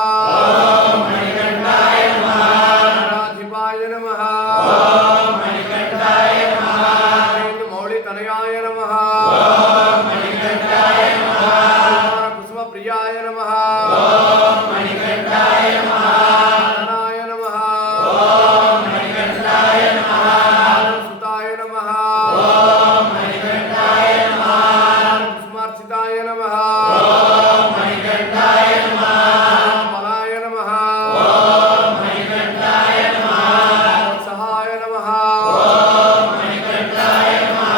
ಓಂ ಮಣಿಕಂಠಾಯ ನಮಃ. ಗಣಾಧಿಪಾಯ ನಮಃ. ಓಂ ಮಣಿಕಂಠಾಯ ನಮಃ. ಮೌಳಿತನಯಾಯ ನಮಃ. ಓಂ ಮಣಿಕಂಠಾಯ ನಮಃ. ಕುಸುಮ ಪ್ರಿಯಾಯ ನಮಃ. ಓಂ ಮಣಿಕಂಠಾಯ ನಮಃ. ಗಣಾಯ ನಮಃ. ಓಂ ಮಣಿಕಂಠಾಯ ನಮಃ. ಸುತಾಯ ನಮಃ. ಓಂ ಮಣಿಕಂಠಾಯ ನಮಃ. ಕುಸುಮಾರ್ಚಿತಾಯ ನಮಃ. ಓಂ ಮಣಿಕಂಠಾಯ ನಮಃ. ಬಲಾಯ ನಮಃ. ಓಂ ಮಣಿಕಂಠಾಯ ನಮಃ. ಸಹಾಯ ನಮಃ. ಓಂ ಮಣಿಕಂಠಾಯ ನಮಃ.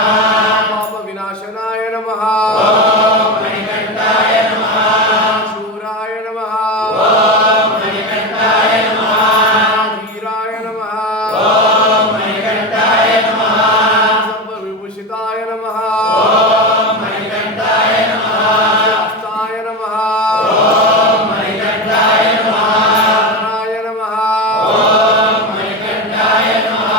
ಪಾಪ ವಿನಾಶನಾಯ ನಮಃ. ಓಂ ಮಣಿಕಂಠಾಯ ನಮಃ. ಶೂರಾಯ ನಮಃ. ಓಂ ಮಣಿಕಂಠಾಯ ನಮಃ. ಧೀರಾಯ ನಮಃ. ಓಂ ಮಣಿಕಂಠಾಯ ನಮಃ. ಸರ್ವವಿಭೂಷಿತಾಯ ನಮಃ. ಓಂ ಮಣಿಕಂಠಾಯ ನಮಃ. ಶಾಸ್ತಾಯ ನಮಃ. ಓಂ ಮಣಿಕಂಠಾಯ ನಮಃ. ಗಣಾಯ ನಮಃ. ಓಂ ಮಣಿಕಂಠಾಯ ನಮಃ.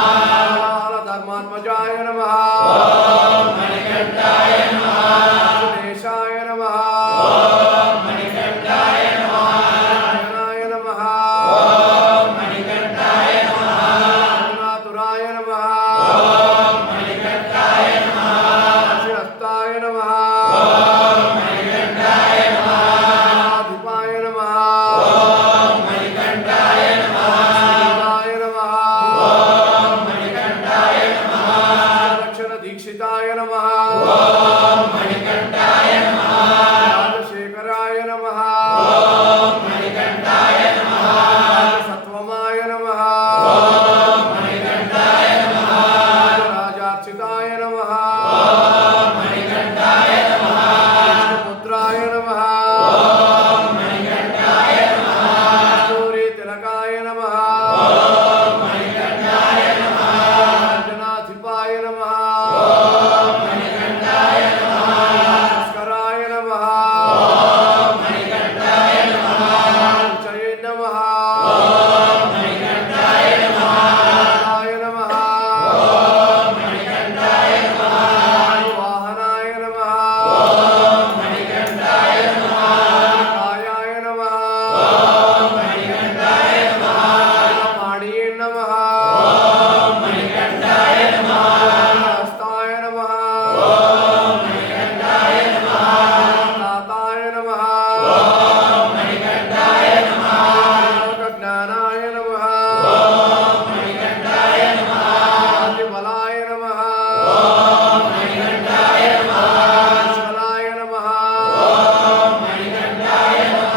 ಧರ್ಮಾತ್ಮಜಾಯ ನಮಃ. ಓಂ ಮಣಿಕಂಠಾಯ ನಮಃ. ಸುರೇಶಾಯ ನಮಃ. ಓಂ ಮಣಿಕಂಠಾಯ ನಮಃ. ಗಣಾಯ ನಮಃ. ಓಂ ಮಣಿಕಂಠಾಯ ನಮಃ. ಗಣನಾತುರಾಯ ನಮಃ. ಓಂ ಮಣಿಕಂಠಾಯ ನಮಃ. ಶಿರಸ್ತಾಯ ನಮಃ. ಓಂ ಮಣಿಕಂಠಾಯ ನಮಃ. ಗಣಾಧಿಪಾಯ ನಮಃ. ಓಂ ಮಣಿಕಂಠಾಯ ನಮಃ. ಶ್ರೀರಾಯ ನಮಃ. ಓಂ ಮಣಿಕಂಠಾಯ ನಮಃ. ಲಕ್ಷಣ ದೀಕ್ಷಿತಾಯ ನಮಃ. ಓಂ ಮಣಿಕಂಠಾಯ ನಮಃ. ರಾಜಶೇಖರಾಯ ನಮಃ. ಓಂ ಮಣಿಕಂಠಾಯ ನಮಃ. ಸತ್ವಮಾಯ ನಮಃ. ಓಂ ಮಣಿಕಂಠಾಯ ನಮಃ. ರಾಜಾರ್ಚಿತಾಯ ನಮಃ. ಓಂ ಮಣಿಕಂಠಾಯ ನಮಃ. ಪುತ್ರಾಯ ನಮಃ. ಓಂ ಮಣಿಕಂಠಾಯ ನಮಃ. ಸೂರಿ ತಿಲಕಾಯ ನಮಃ. ಓಂ ಮಣಿಕಂಠಾಯ ನಮಃ. ಜನಾಧಿಪಾಯ ನಮಃ. ಓಂ ಮಣಿಕಂಠಾಯ ನಮಃ. ಭಾಸ್ಕರಾಯ ನಮಃ. ಓಂ ಮಣಿಕಂಠಾಯ ನಮಃ. ಉಚ್ಚಯೇ ನಮಃ. ಓಂ ಮಣಿಕಂಠಾಯ ನಮಃ. ಗಣಾಯ ನಮಃ. ಓಂ ಮಣಿಕಂಠಾಯ ನಮಃ. ವಾಹನಾಯ ನಮಃ. ಓಂ ಮಣಿಕಂಠಾಯ ನಮಃ. ಕಾಯಾಯ ನಮಃ. ಓಂ ಮಣಿಕಂಠಾಯ ನಮಃ. ಮಾಣಿಯೇ ನಮಃ. ಓಂ ಮಣಿಕಂಠಾಯ ನಮಃ. ಹಸ್ತಾಯ ನಮಃ. ಓಂ ಮಣಿಕಂಠಾಯ ನಮಃ. ತಾತಾಯ ನಮಃ. ಓಂ ಮಣಿಕಂಠಾಯ ನಮಃ. ಲೋಕಜ್ಞಾನಾಯ ನಮಃ. ಓಂ ಮಣಿಕಂಠಾಯ ನಮಃ. ಬಲಾಯ ನಮಃ. ಓಂ ಮಣಿಕಂಠಾಯ ನಮಃ. ಶಲಾಯ ನಮಃ. ಓಂ ಮಣಿಕಂಠಾಯ ನಮಃ.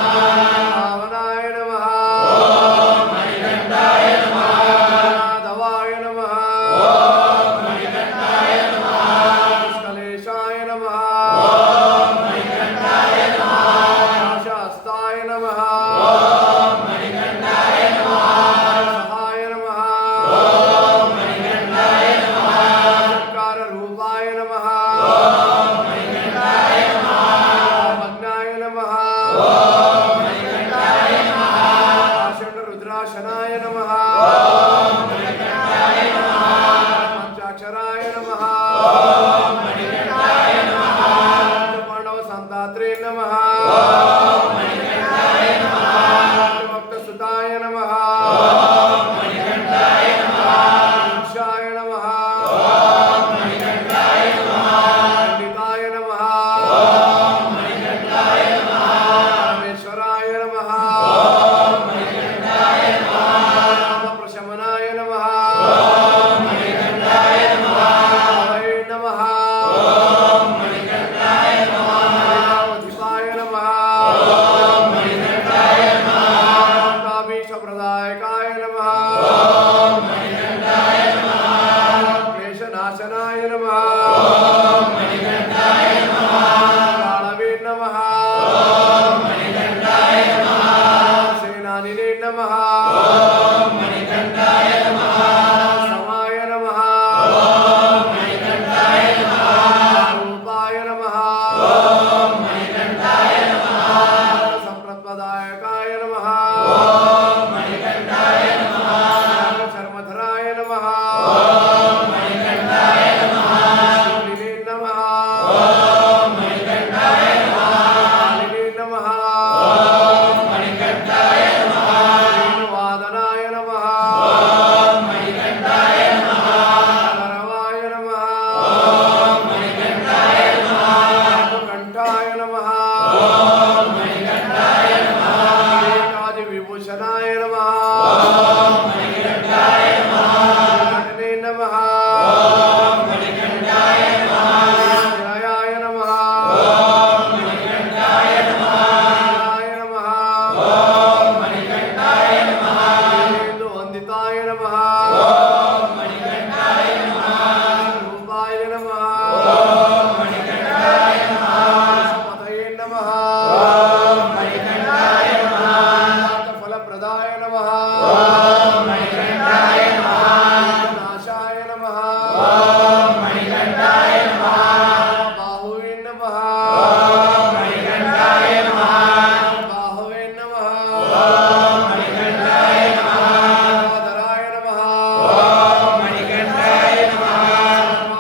ಭಾವನಾಯ विभूषणाय नमः मणिकण्ठाय नमः मणिकण्ठाय नमः जयाय नमः मणिकण्ठाय नमः मणिकण्ठाय नमः वन्दिताय नमः मणिकण्ठाय नमः रूपाय नमः मणिकण्ठाय नमः पतये नमः मणिकण्ठाय नमः फलप्रदाय नमः मणिकण्ठाय नमः नाशाय नमः मणिकण्ठाय नमः बाहुवे नमः मणिकण्ठाय नमः बाहुवे नमः मणिकण्ठाय नमः धराय नमः मणिकण्ठाय नमः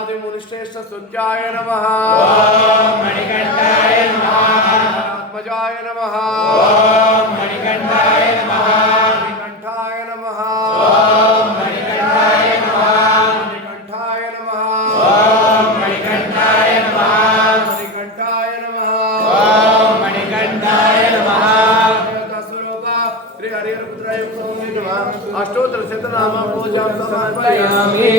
आदिमुनिश्रेष्ठ स्तुत्याय नमः मणिकण्ठाय नमः आत्मजाय नमः मणिकण्ठाय नमः मणिकण्ठाय नमः मणिकण्ठाय नमः मणिकण्ठाय नमः मणिकण्ठाय नमः मणिकण्ठाय नमः मणिकण्ठाय नमः स्वरूप श्री हरिहरपुत्राय नमः अष्टोत्तर शतनाम पूजां समर्पयामि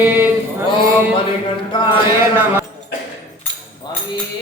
ओम मणिकण्ठाय नमः।